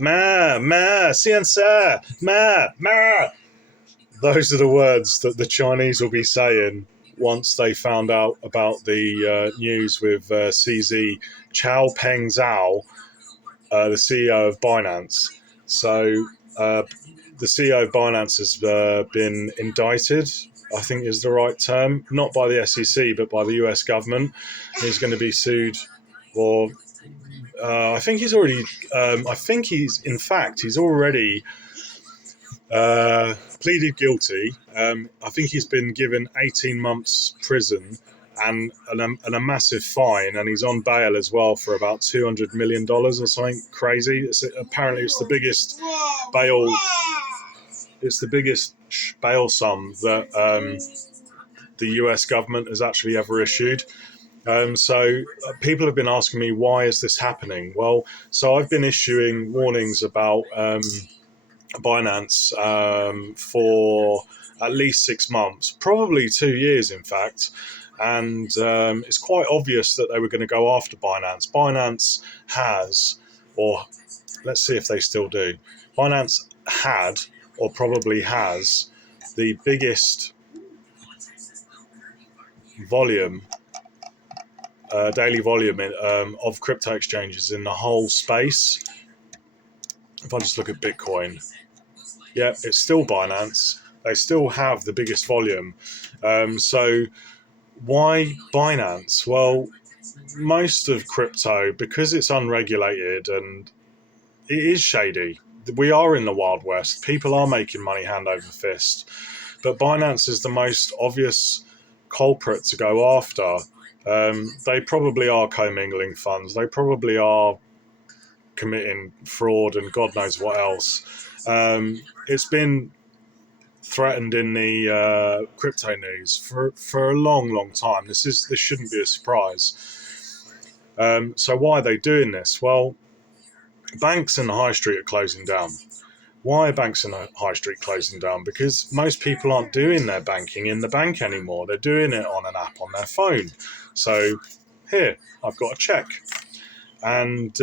Ma, ma, ciencia, ma, ma. Those are the words that the Chinese will be saying once they found out about the news with CZ Chao Peng Zhao, the CEO of Binance. So the CEO of Binance has been indicted, I think is the right term, not by the SEC, but by the US government. He's going to be sued, or I think he's already, he's already pleaded guilty. I think he's been given 18 months prison and a massive fine, and he's on bail as well for about $200 million or something crazy. Apparently, it's the biggest bail. It's the biggest bail sum that the US government has actually ever issued. So people have been asking me, why is this happening? Well, so I've been issuing warnings about Binance for at least 6 months, probably 2 years, in fact. And it's quite obvious that they were going to go after Binance. Binance has, or let's see if they still do, Binance had, or probably has, the biggest volume, daily volume of crypto exchanges in the whole space. If I just look at Bitcoin, yeah, it's still Binance. They still have the biggest volume. So why Binance? Well, most of crypto, because it's unregulated and it is shady. We are in the Wild West. People are making money hand over fist. But Binance is the most obvious culprit to go after. They probably are commingling funds. They probably are committing fraud and God knows what else. It's been threatened in the crypto news for a long time. This shouldn't be a surprise. So why are they doing this? Well, banks in the high street are closing down. Why are banks in the high street closing down? Because most people aren't doing their banking in the bank anymore. They're doing it on an app on their phone. So here, I've got a check. And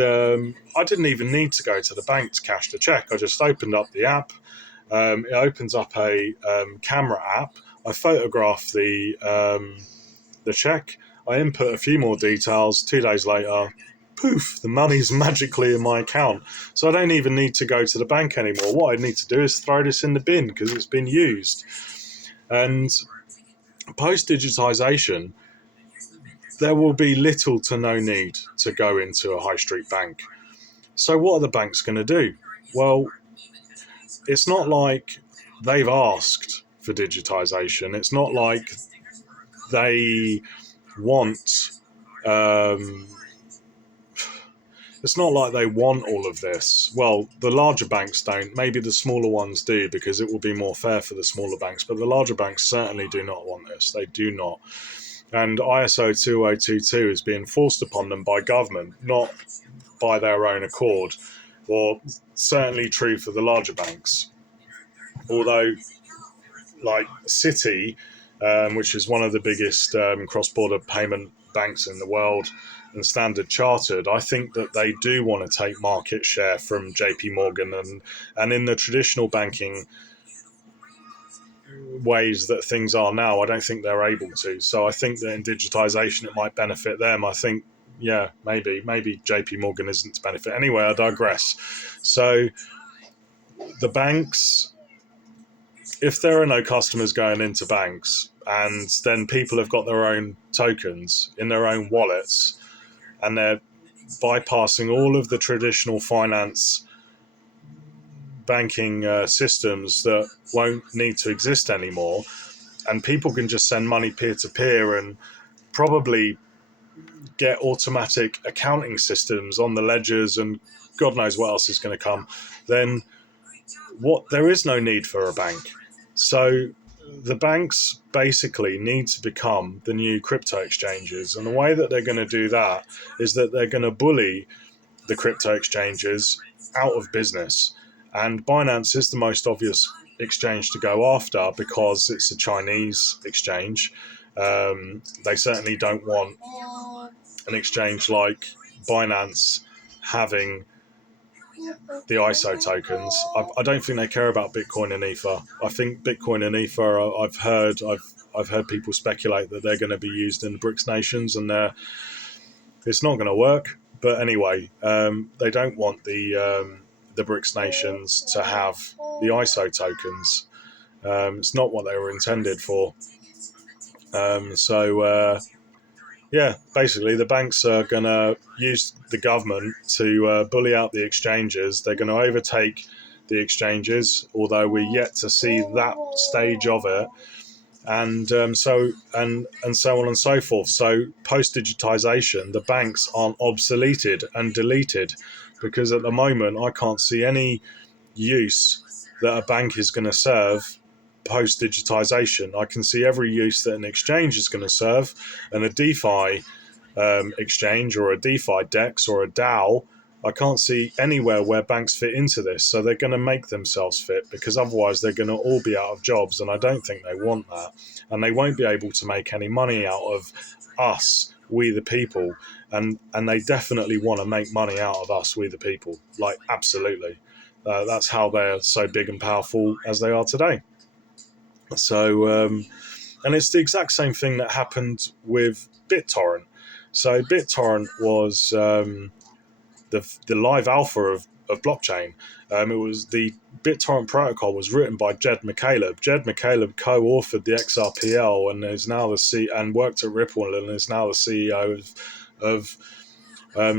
I didn't even need to go to the bank to cash the check. I just opened up the app. It opens up a camera app. I photograph the check. I input a few more details. 2 days later, poof, the money's magically in my account. So I don't even need to go to the bank anymore. What I need to do is throw this in the bin because it's been used. And post-digitization, there will be little to no need to go into a high street bank. So what are the banks going to do? Well, it's not like they've asked for digitization. It's not like they want it's not like they want all of this. Well, the larger banks don't. Maybe the smaller ones do, because it will be more fair for the smaller banks. But the larger banks certainly do not want this. They do not. And ISO 2022 is being forced upon them by government, not by their own accord, or certainly true for the larger banks. Although, like Citi, which is one of the biggest cross-border payment banks in the world, and Standard Chartered, I think that they do want to take market share from JP Morgan, and in the traditional banking ways that things are now, I don't think they're able to. So I think that in digitization, it might benefit them. I think, yeah, maybe JP Morgan isn't to benefit. Anyway, I digress. So the banks, if there are no customers going into banks, and then people have got their own tokens in their own wallets, and they're bypassing all of the traditional finance banking systems that won't need to exist anymore, and people can just send money peer-to-peer and probably get automatic accounting systems on the ledgers, and God knows what else is going to come, then there is no need for a bank. So the banks basically need to become the new crypto exchanges. And the way that they're going to do that is that they're going to bully the crypto exchanges out of business. And Binance is the most obvious exchange to go after because it's a Chinese exchange. They certainly don't want an exchange like Binance having the ISO tokens. I don't think they care about Bitcoin and Ether. I think Bitcoin and Ether. I've heard people speculate that they're going to be used in the BRICS nations, and it's not going to work. But anyway, they don't want the BRICS nations to have the ISO tokens. It's not what they were intended for. Yeah, basically, the banks are going to use the government to bully out the exchanges. They're going to overtake the exchanges, although we're yet to see that stage of it. And so on and so forth. So post digitization, the banks aren't obsoleted and deleted, because at the moment I can't see any use that a bank is going to serve post digitization. I can see every use that an exchange is going to serve, and a DeFi exchange or a DeFi DEX or a DAO. I can't see anywhere where banks fit into this. So they're going to make themselves fit, because otherwise they're going to all be out of jobs. And I don't think they want that. And they won't be able to make any money out of us, we the people. And they definitely want to make money out of us, we the people. Like, absolutely. That's how they're so big and powerful as they are today. So, and it's the exact same thing that happened with BitTorrent. So BitTorrent was the live alpha of blockchain. It was the BitTorrent protocol was written by Jed McCaleb. Jed McCaleb co-authored the XRPL and is now and worked at Ripple and is now the CEO of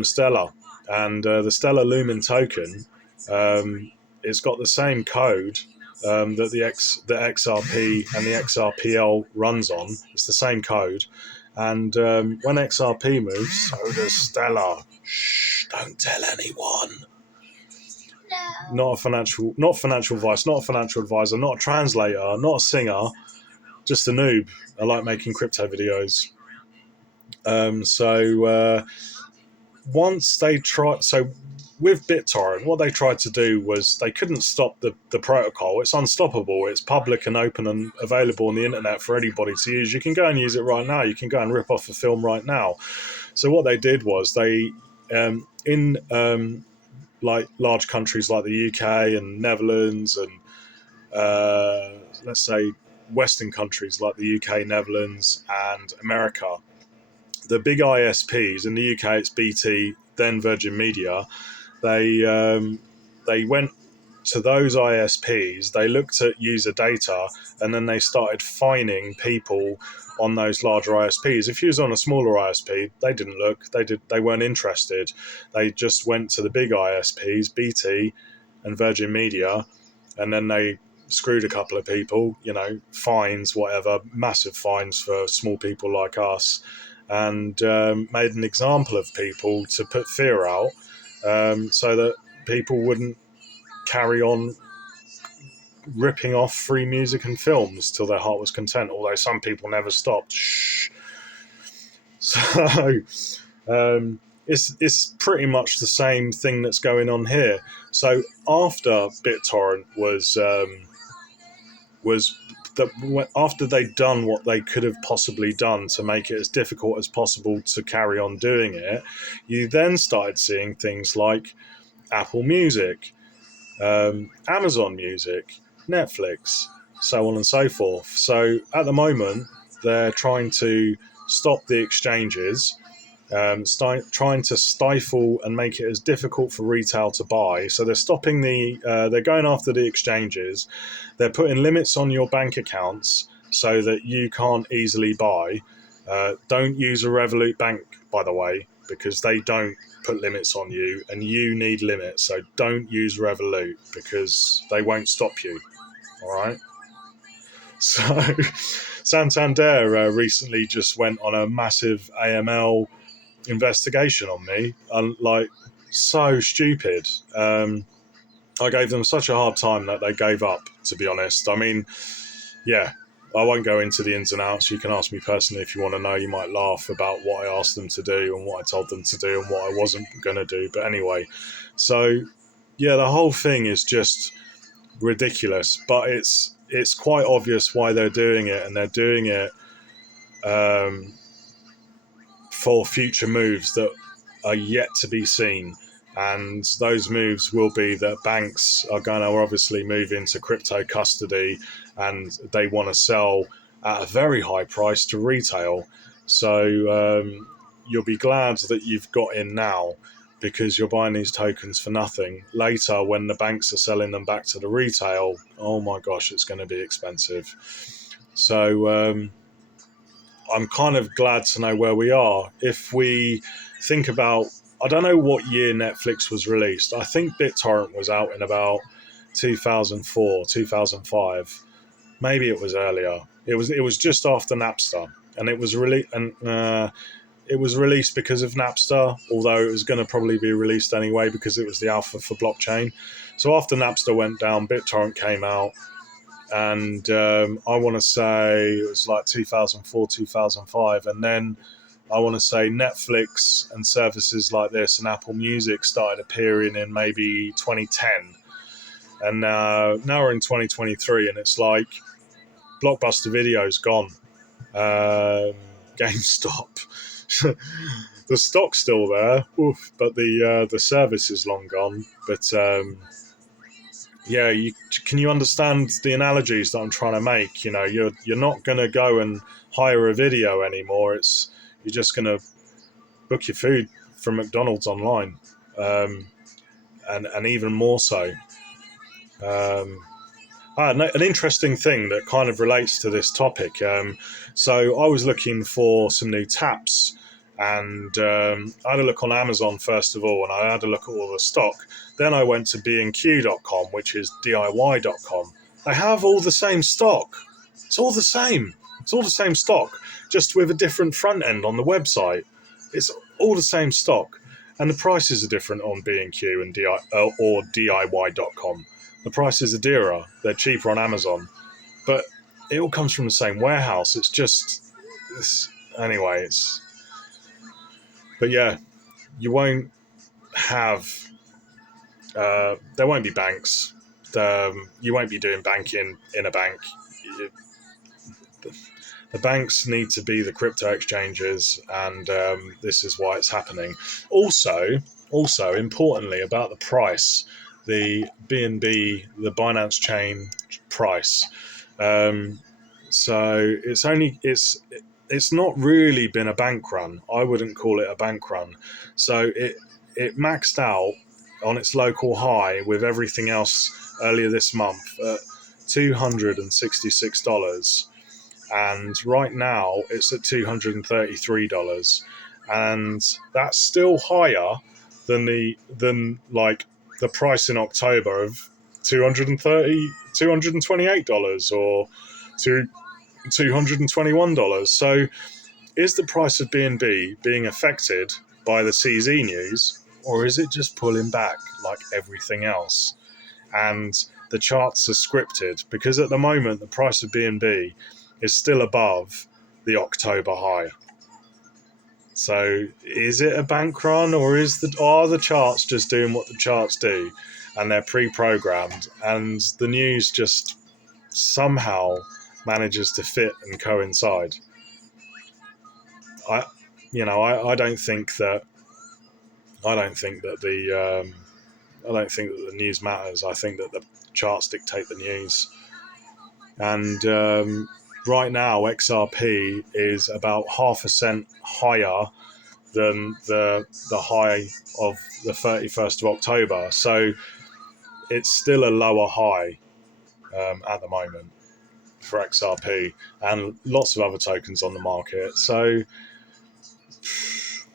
Stellar. And the Stellar Lumen token, it's got the same code that the XRP and the XRPL runs on. It's the same code. And when XRP moves, so does Stellar. Shh, don't tell anyone. No. Not financial advice, not a financial advisor, not a translator, not a singer, just a noob. I like making crypto videos. Once they tried, with BitTorrent, what they tried to do was they couldn't stop the protocol. It's unstoppable. It's public and open and available on the internet for anybody to use. You can go and use it right now. You can go and rip off a film right now. So what they did was they, like large countries like the UK and Netherlands and let's say Western countries like the UK, Netherlands and America, the big ISPs, in the UK it's BT, then Virgin Media, they went to those ISPs, they looked at user data, and then they started fining people on those larger ISPs. If you was on a smaller ISP, they didn't look, they weren't interested. They just went to the big ISPs, BT and Virgin Media, and then they screwed a couple of people, fines, whatever, massive fines for small people like us, and made an example of people to put fear out, so that people wouldn't carry on ripping off free music and films till their heart was content, although some people never stopped. Shh. So it's pretty much the same thing that's going on here. So after BitTorrent after they'd done what they could have possibly done to make it as difficult as possible to carry on doing it, you then started seeing things like Apple Music, Amazon Music, Netflix, so on and so forth. So at the moment, they're trying to stop the exchanges, trying to stifle and make it as difficult for retail to buy. So they're stopping they're going after the exchanges. They're putting limits on your bank accounts so that you can't easily buy. Don't use a Revolut bank, by the way, because they don't put limits on you, and you need limits. So don't use Revolut because they won't stop you. All right. So Santander recently just went on a massive AML investigation on me, like, so stupid. I gave them such a hard time that they gave up, to be honest. I mean, yeah, I won't go into the ins and outs. You can ask me personally if you want to know. You might laugh about what I asked them to do and what I told them to do and what I wasn't going to do. But anyway, so yeah, the whole thing is just ridiculous, but it's quite obvious why they're doing it, and they're doing it for future moves that are yet to be seen. And those moves will be that banks are going to obviously move into crypto custody, and they want to sell at a very high price to retail. So you'll be glad that you've got in now, because you're buying these tokens for nothing. Later, when the banks are selling them back to the retail, oh my gosh, it's going to be expensive. So I'm kind of glad to know where we are. If we think about, I don't know what year Netflix was released. I think BitTorrent was out in about 2004, 2005. Maybe it was earlier. It was just after Napster, and it was released because of Napster, although it was going to probably be released anyway because it was the alpha for blockchain. So after Napster went down, BitTorrent came out, and I want to say it was like 2004, 2005, and then I want to say Netflix and services like this and Apple Music started appearing in maybe 2010, and now we're in 2023, and it's like Blockbuster Video's gone, GameStop. The stock's still there, oof, but the service is long gone. But yeah, can you understand the analogies that I'm trying to make? You know, you're not going to go and hire a video anymore. You're just going to book your food from McDonald's online, and even more so. An interesting thing that kind of relates to this topic. So I was looking for some new taps, and I had a look on Amazon first of all, and I had a look at all the stock. Then I went to bnq.com, which is DIY.com. They have all the same stock. It's all the same. It's all the same stock, just with a different front end on the website. It's all the same stock, and the prices are different on B&Q and or DIY.com. The prices are dearer. They're cheaper on Amazon, but it all comes from the same warehouse. It's just anyway. But yeah, you won't have. There won't be banks. You won't be doing banking in a bank. The banks need to be the crypto exchanges, and this is why it's happening. Also, importantly, about the price, the BNB, the Binance chain price. So it's not really been a bank run. I wouldn't call it a bank run. So it maxed out on its local high with everything else earlier this month at $266. And right now it's at $233, and that's still higher than the price in October of $228 or $221. So is the price of BNB being affected by the CZ news, or is it just pulling back like everything else? And the charts are scripted, because at the moment the price of BNB is still above the October high. So is it a bank run, or are the charts just doing what the charts do, and they're pre-programmed, and the news just somehow manages to fit and coincide? I don't think that the news matters. I think that the charts dictate the news, and right now XRP is about 0.5% higher than the high of the 31st of October. So it's still a lower high at the moment for XRP and lots of other tokens on the market. So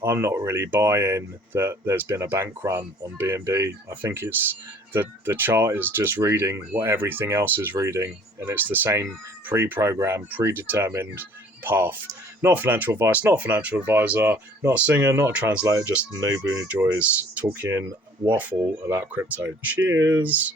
I'm not really buying that there's been a bank run on BNB. I think it's the chart is just reading what everything else is reading, and it's the same pre-programmed, predetermined path. Not financial advice, not a financial advisor, not a singer, not a translator, just a noob who enjoys talking waffle about crypto. Cheers.